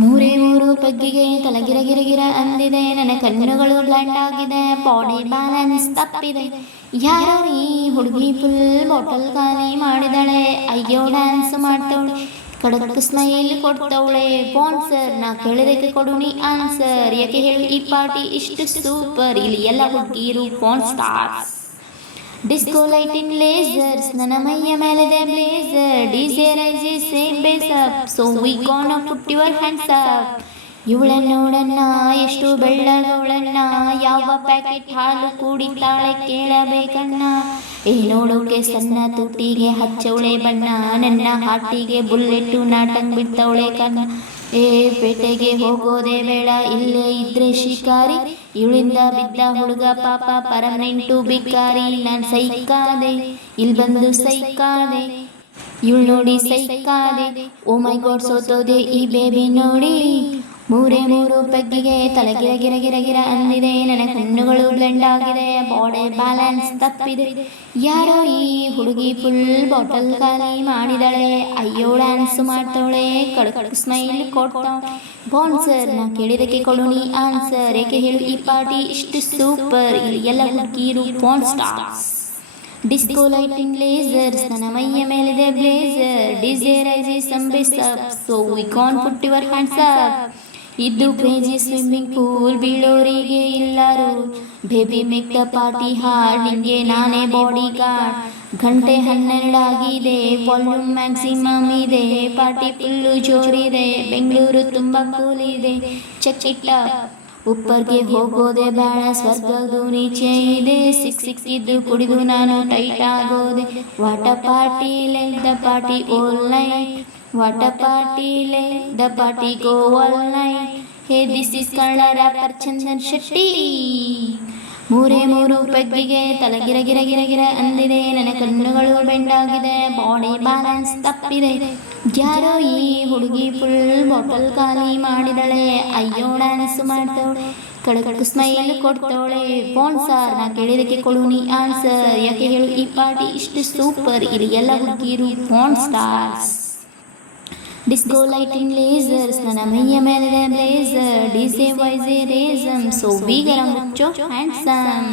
ಮೂರೇ ಮೂರು ಪೆಗ್ಗಿಗೆ ತಲೆಗಿರಗಿರಗಿರ ಅಂದಿದೆ, ನನ್ನ ಕಣ್ಣುಗಳು ಬ್ಲೈಂಡ್ ಆಗಿದೆ, ಬಾಡಿ ಬ್ಯಾಲೆನ್ಸ್ ತಪ್ಪಿದೆ. ಯಾರೋ ಈ ಹುಡುಗಿ ಫುಲ್ ಬಾಟಲ್ ಖಾಲಿ ಮಾಡಿದಳೆ, ಅಯ್ಯೋ ಡ್ಯಾನ್ಸ್ ಮಾಡ್ತವಳೆ, ಕಡಕ್ ಸ್ಮೈಲ್ ಕೊಡ್ತವಳೆ. ಸ್ಪಾನ್ಸರ್ ನಾ ಕೇಳಿದಕ್ಕೆ ಕೊಡು ನೀ ಆನ್ಸರ್, ಯಾಕೆ ಹೇಳು ಈ ಪಾರ್ಟಿ ಇಷ್ಟು ಸೂಪರ್, ಇಲ್ಲಿ ಎಲ್ಲ ಹುಡುಗಿರು porn stars. Disco lighting lasers, ನನ್ನ ಮೈಯ ಮೇಲಿದೆ blazer, DJ raise same bass up, so we gonna put your hands up. ಇವಳನ್ನ ನೋಡನ್ನ ಎಷ್ಟು ಬೆಳ್ಳಗವಳನ್ನ, ಯಾವ ಪ್ಯಾಕೆಟ್ ಹಾಲು ಕುಡಿತಾಳೆ ಕೇಳಬೇಕನ್ನ. ನೋಡೋಕೆ ಸಣ್ಣ ತುಟಿಗೆ ಹಚ್ಚವಳೆ ಬಣ್ಣ, ನನ್ನ ಹಾಟಿಗೆ ಬುಲ್ಲೆಟ್ಟು ನಾಟಂಗ್ ಬಿಡ್ತವಳೆ ಕಣ್ಣ. ಪೇಟೆಗೆ ಹೋಗೋದೇ ಬೇಡ, ಇಲ್ಲೇ ಇದ್ರೆ ಶಿಕಾರಿ, ಇವಳಿಂದ ಬಿದ್ದ ಹುಡುಗ ಪಾಪ ಪರ್ಮನೆಂಟು ಬಿಕಾರಿ. ನಾನ್ ಸೈಕಾದೆ, ಇಲ್ಲಿ ಬಂದು ಸೈಕಾದೆ, ಇವಳು ನೋಡಿ ಸೈಕಾದೆ. ಓ ಮೈ ಗಾಡ್ ಸೋತೋದೆ ಈ ಬೇಬಿ ನೋಡಿ. ಮೂರೇ ಮೂರು ಪೆಗ್ಗಿಗೆ ತಲೆಗಿರಗಿರಗಿರಗಿರ ಅಂದಿದೆ, ನನ್ನ ಕಣ್ಣುಗಳು ಬ್ಲೆಂಡ್ ಆಗಿದೆ, ಬಾಡಿ ಬ್ಯಾಲೆನ್ಸ್ ತಪ್ಪಿದೆ. ಯಾರೋ ಈ ಹುಡುಗಿ ಫುಲ್ ಬಾಟಲ್ ಖಾಲಿ ಮಾಡಿದಳೆ, ಅಯ್ಯೋ ಡ್ಯಾನ್ಸ್ ಮಾಡ್ತವಳೆ, ಕಡಕ್ ಸ್ಮೈಲ್ ಕೊಡ್ತಾವಳೆ. ಸ್ಪಾನ್ಸರ್ ನಾ ಕೇಳಿದಕ್ಕೆ ಕೊಡು ನೀ ಆನ್ಸರ್, ಏಕೆ ಹೇಳು ಈ ಪಾರ್ಟಿ ಇಷ್ಟು ಸೂಪರ್, ಇಲ್ಲಿ ಎಲ್ಲ ಹುಡುಗಿರು porn stars. Disco lighting lasers, ನನ್ನ ಮೈಯ ಮೇಲಿದೆ blazer, DJ raise some bass up, so we can put your hands up. ಇದು ಕ್ರೇಜಿ ಸ್ವಿಮ್ಮಿಂಗ್ ಪೂಲ್, ಬೀಳೋರಿಗೆ ಇಲ್ಲಾರು, baby make the party hard, ನಿಂಗೆ ನಾನೇ ಬಾಡಿ ಗಾರ್ಡ್. ಗಂಟೆ 12 ಆಗಿದೆ, ವಾಲ್ಯೂಮ್ ಮ್ಯಾಕ್ಸಿಮಮ್ ಇದೆ, ಪಾರ್ಟಿ ಫುಲ್ಲು ಜೋರಿದೆ, ಬೆಂಗಳೂರು ತುಂಬ ಕೂಲ್ ಇದೆ. ಚೆಕ್ ಇಟ್ ಅಪ್, ಉಪ್ಪರ್ಗೆ ಹೋಗೋದೆ ಬೇಡ, ಸ್ವರ್ಗದು ನೀಚೆ ಇದೆ, ಸಿಕ್ಕಿದ್ದು ಕುಡಿದು ನಾನು ಟೈಟ್ ಆಗೋದೆ. What a party like the party all night, what a party like the party go all night. Hey this is Kannada rapper Chandan Shetty. ಮೂರೇ ಮೂರು ಪೆಗ್ಗಿಗೆ ತಲೆಗಿರಗಿರಗಿರಗಿರ ಅಂದಿದೆ, ನನ್ನ ಕಣ್ಣುಗಳು ಬೆಂಡಾಗಿದೆ, ಬಾಡಿ ಬ್ಯಾಲೆನ್ಸ್ ತಪ್ಪಿದೆ. ಯಾರೋ ಈ ಹುಡುಗಿ ಫುಲ್ ಬಾಟಲ್ ಖಾಲಿ ಮಾಡಿದಳೆ, ಅಯ್ಯೋ ಡ್ಯಾನ್ಸ್ ಮಾಡ್ತವಳೆ, ಕಡಕ್ ಸ್ಮೈಲ್ ಕೊಡ್ತವಳೆ. ಸ್ಪಾನ್ಸರ್ ನಾ ಕೇಳಿದಕ್ಕೆ ಕೊಡು ನೀ ಆನ್ಸರ್, ಯಾಕೆ ಹೇಳು ಈ ಪಾರ್ಟಿ ಇಷ್ಟು ಸೂಪರ್, ಇಲ್ಲಿ ಎಲ್ಲ ಹುಡುಗಿರು porn stars. Disco lighting lasers, ನನ್ನ ಮೈಯ ಮೇಲಿದೆ ಬ್ಲೇಸರ್, ಡಿಜೆ ವೈಜೆ ರೇಸಮ್, so we gonna put your hands up.